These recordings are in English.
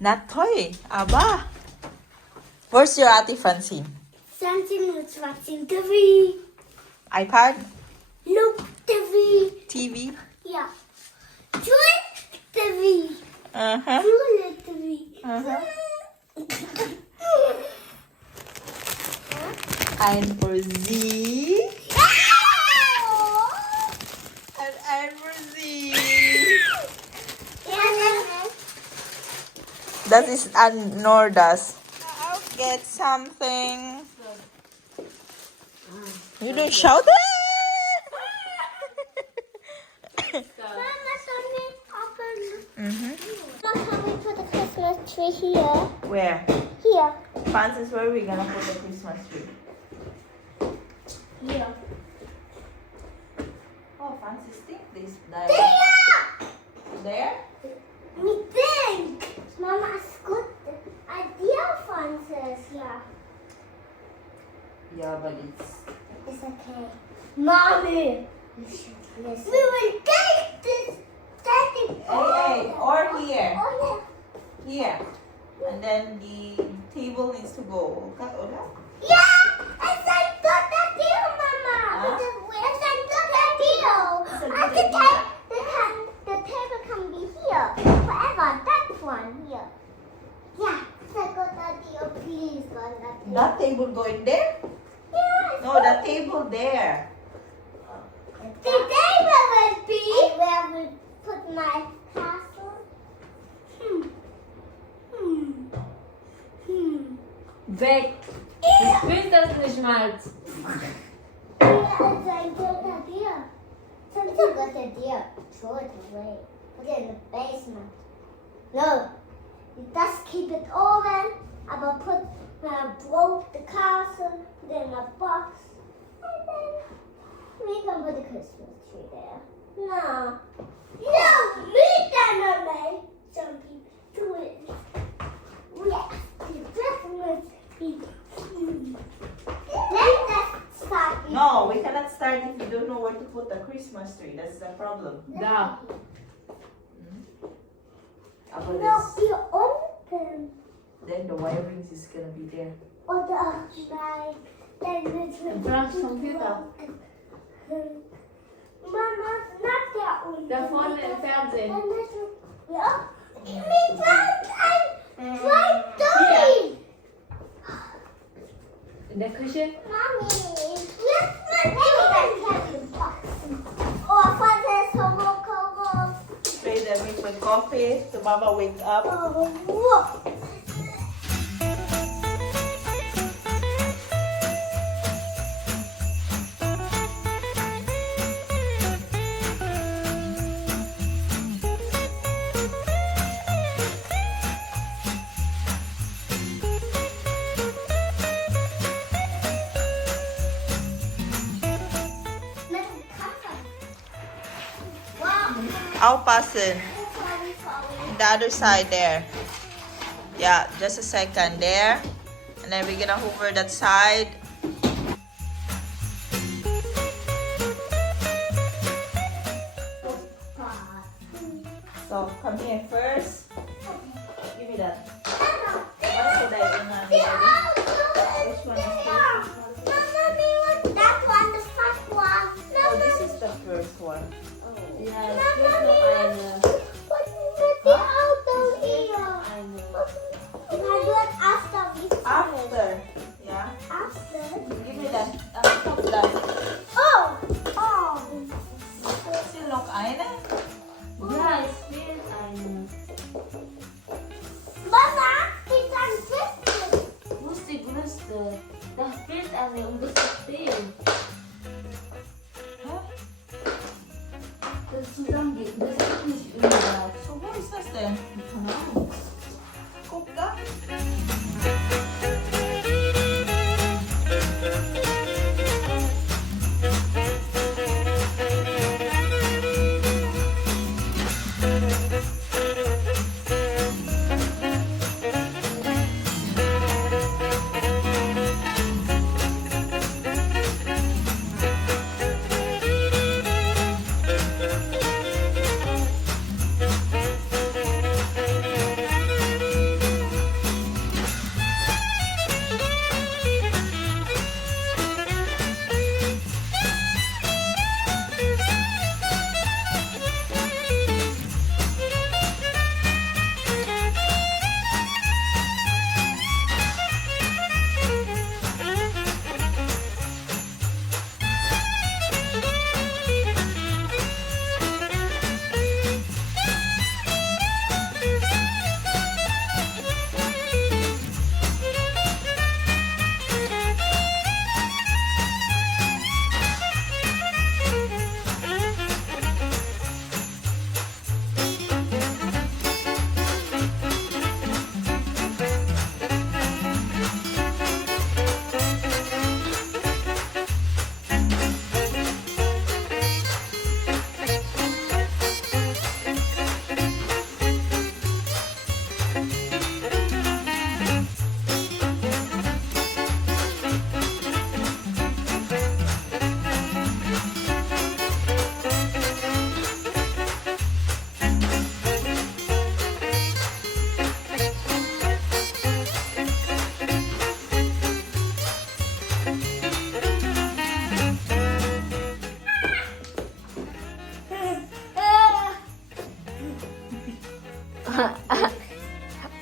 Not toy. Aba. Where's your Ate Francine? Francine was watching TV. iPad? Look, TV. TV? Yeah. Julie TV. Uh-huh. Julie TV. Uh-huh. And for Z. And for Z. That is Nordas. I'll get something. You don't shout it. Mama, can we open? Mm-hmm. Mama, can we put the Christmas tree here? Where? Here. Francis, where are we gonna put the Christmas tree? Here. Oh, Francis, think this. There! There? We think. Mama, it's good idea, Francis. Yeah. Yeah, but It's okay. Mommy. You should listen. We will take this. Hey, or here. Oh, Here. And then the table needs to go. Okay, Ola? yeah. It's a good idea, Mama. Huh? It's a good idea. It's a good And the idea. the table can be here forever. That one here. Yeah, it's a good idea. Please, God, that table. That table going there? Yeah, it's No, good. that table there. The table will be where we put my castle. Weg! Ich will das nicht mal. Yeah, it's a good idea. It's a good idea. Throw it away. Put it in the basement. No, you just keep it open. I will put when I broke the castle, put it in a box, and then we can put the Christmas tree there. No. No, me that some people do it. Yes, the Christmas tree. Let's start. No, we cannot start if you don't know where to put the Christmas tree. That's the problem. Da. How about No, this? you open. Then the wirings is gonna be there. Or the outside. Then it's Ein Franz Computer. Mama, not der unten. Da vorne im Fernsehen. Ja. Give me time. Try doing. In der Küche? Mommy, yes, my baby. Oh, Father, so cold. Spray them with coffee to Mama wake up. Oh, whoa. Outpassen. The other side there. Yeah, just a second there. And then we're gonna hover that side. So come here first. Give me that. What's the which one is this? That one, the first one. Oh, this is the first one. Ja, es fehlt noch eine. The auto here. Eine. I do it after we start. After. Yeah. After. Give me that. Stop that. Oh! Oh! Still noch eine? Ja, es fehlt eine. Mama, it's on this. Wusste. Da fehlt eine, um das zu stehen. Huh? Das zusammengeht. Das geht nicht überall. So what is this then? Keine Ahnung. Guck da.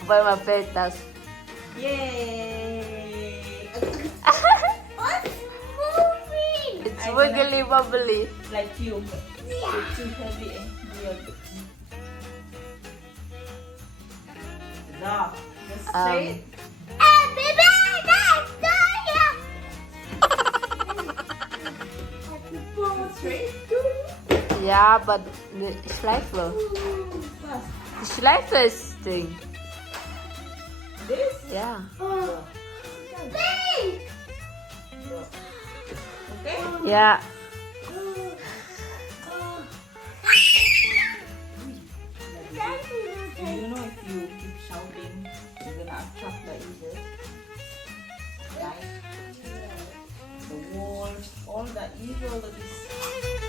By my petas. Yay! What's moving? It's I'm wiggly wobbly. Like you. You're too heavy and weird. No. Just straight. Baby, that's Straight. Yeah, but the schleifer. Fast. The schleifer is thing. This? Yeah. Big! Okay? Yeah. You know if you keep shouting, you're gonna attract the eagles. Right? The wolves, all the evil that is